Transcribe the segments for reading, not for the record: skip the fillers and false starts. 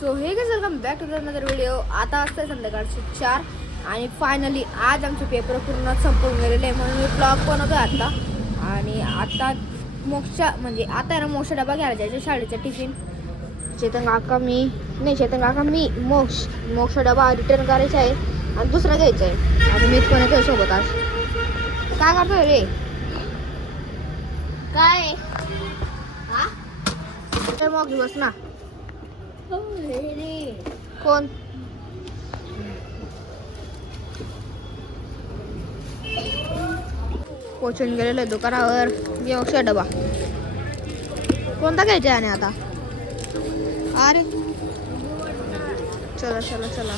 So hey guys welcome back to another video. आता असतं संध्याकाळचे 4 आणि फायनली आज आमचे पेपर पूर्ण संपून गेलेले आहे म्हणून मी ब्लॉग बनवतो आता. आणि आता मोक्षा म्हणजे आता आहे ना मोक्षा डबा घ्यायला जायचं शाळेचा टिफिन. चेतन काका मी मोक्ष डबा रिटर्न करायचा आहे आणि दुसरा घ्यायचा आहे. आणि मी पण येतोय सोबत आज. काय करतोय रे? काय हा मग बस ना. कोण पोचून गेलेलं आहे दुकानावर. मोक्षा डबा कोणता घ्यायचा आहे आणि आता? अरे चला चला चला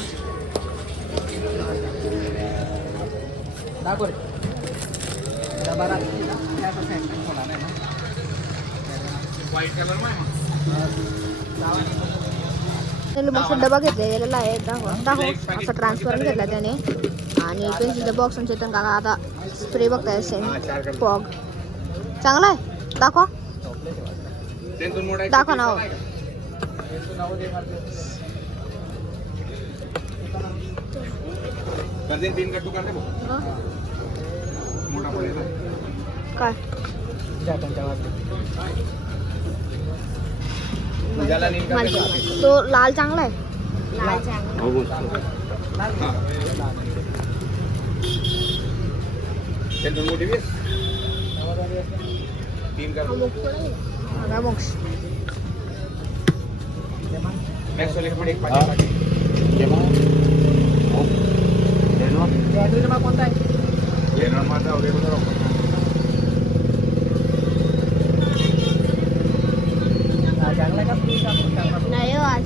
मोक्षा डबा घेतलेला आहे. दाखव असा ट्रान्सफरंट घेतला त्याने. आणि पेन्सिलचा बॉक्स आणि चेतन काका आता स्प्रे बघताय फॉग चांगला आहे. दाखव ना. काय तो लाल चांगला आहे.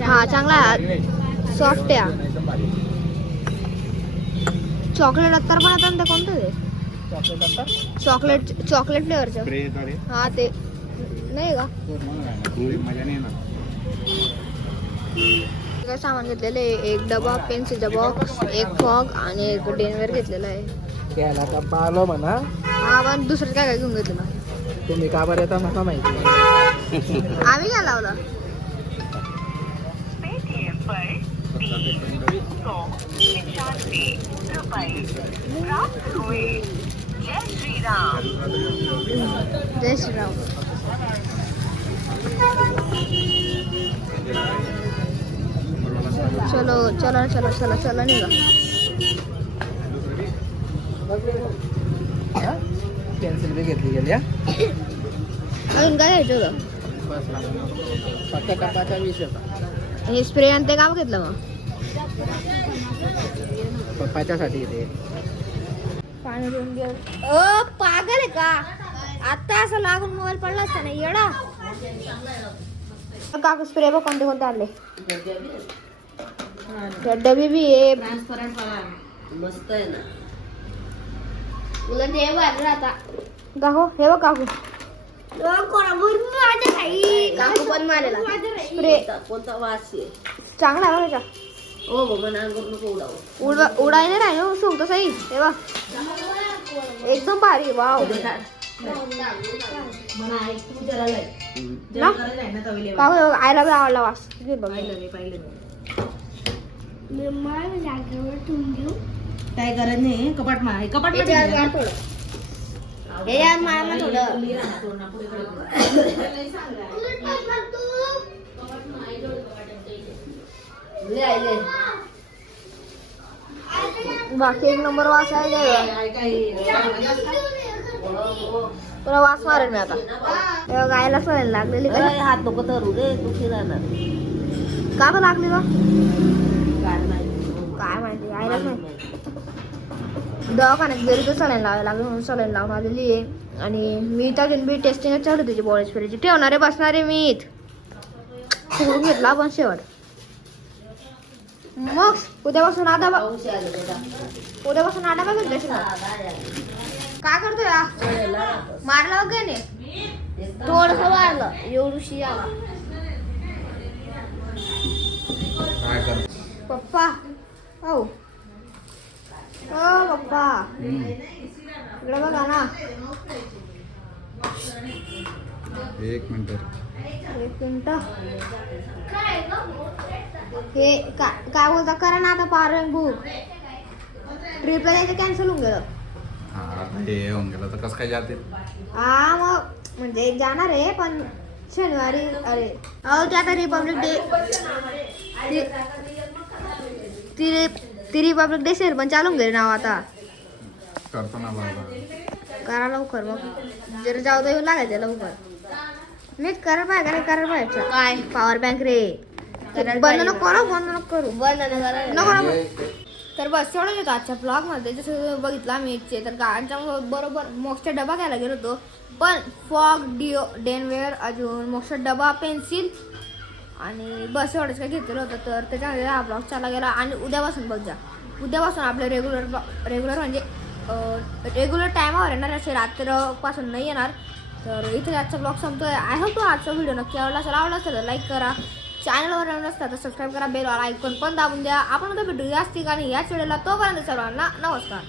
हा चांगला आहे. सॉफ्ट आहे. चॉकलेट अत्तर पण आता ते कोणतं ते चॉकलेट फ्लेवरचं. हा ते नाही का काय सामान घेतलेलं आहे? एक डबा पेन्सिलचा बॉक्स, एक फॉग आणि एक डेनवेअर घेतलेला आहे. म्हणा हा पण दुसरं काय काय घेऊन घेतलं? तुम्ही का बरं येता मला माहिती. आम्ही काय लावलं? जय श्रीराम. चलो चला चला चला चला निघा. पेन्सिल बी घेतली गेली. अजून काय घ्यायचं होतं? कपाचा 20 होता. हे स्प्रे आणि ते का घेतलं मग? पप्पाच्यासाठी येते. पाणी देऊन घे. ओ पागल आहे का? आता असं लागून मोबाईल पडला असता ना येडा. काकू स्प्रे बघ कोणते कोणते आणले. डबी बी आहे. मस्त आहे ना. उलट हे बघ आता दाखव. हे बघ काकू काकू पण मारेला स्प्रे. कोणता वास आहे? चांगला आहे बघा. हो हो म्हणा नको उडावं. उडायला नाही ना सोंगतो सही. हे बघ एकदम भारी. वाव काकू आयला बी आवडला वास. काय गरज नाही. कपाट मार कपाट हे यार मार थोडं. बाकी एक नंबर वास आहे. तुला वास मारेल मी आता. गायला सवय लागलेली हात नको धरू रे दुखी जाणार. का पण लागली बा काय माहिती. गायलाच नाही. दवाखान्यात गेली तर सलाईन लावायला लागली म्हणून सलाईन लावून आलेली आहे. आणि मी अजून बी टेस्टिंग चालू त्याची बॉडी स्प्रेची. ठेवणारे बसणारे मी सोडून घेतला पण शेवट. मग उद्यापासून आधा घेतला. काय करतोय? मारला वगैरे थोडस मारलं एवढूशी आला. पप्पा हो पप्पा इकडे बघा ना. एक मिनिट. हे काय बोलता करा ना आता पॉवर बँक बुक ट्रिपला जायचं कॅन्सल होऊन गेलं. हा आता हे होऊन गेलं तर कसं काय जाते. हा मग म्हणजे जाणार आहे पण शनिवारी. अरे अहो ते आता रिपब्लिक डे ती रिपब्लिक डे सेल पण चालून गेले नाव आता. करतो ना बाबा. करा लवकर मग जर जाऊ दे येऊन लागायचं लवकर. मीच करा पाहिजे काय पॉवर बँक रे. बंद नको करू नको. तर बस एवढंच होतं आजच्या ब्लॉगमध्ये. जसं बघितलं आम्ही तर गाड्यांच्या बरोबर मोक्सचा डबा घ्यायला गेलो होतो पण फॉग डेनवेअर अजून मोक्सचा डबा पेन्सिल आणि बस एवढंच काय घेतलेलं होतं. तर त्याच्यामध्ये हा ब्लॉग चालला गेला आणि उद्यापासून बघ जा उद्यापासून आपलं रेग्युलर म्हणजे रेग्युलर टायमावर येणार असे रात्रपासून नाही येणार. तर इथे आजचा ब्लॉग संपतोय. आय होप तो आजचा व्हिडिओ नक्की आवडला असेल लाईक करा. चॅनलवर नवीन असतात तर सबस्क्राईब करा. बेल आयकॉन पण दाबून द्या. आपण उद्या भेटूया याच ठिकाणी याच वेळेला. तोपर्यंत सर्वांना नमस्कार.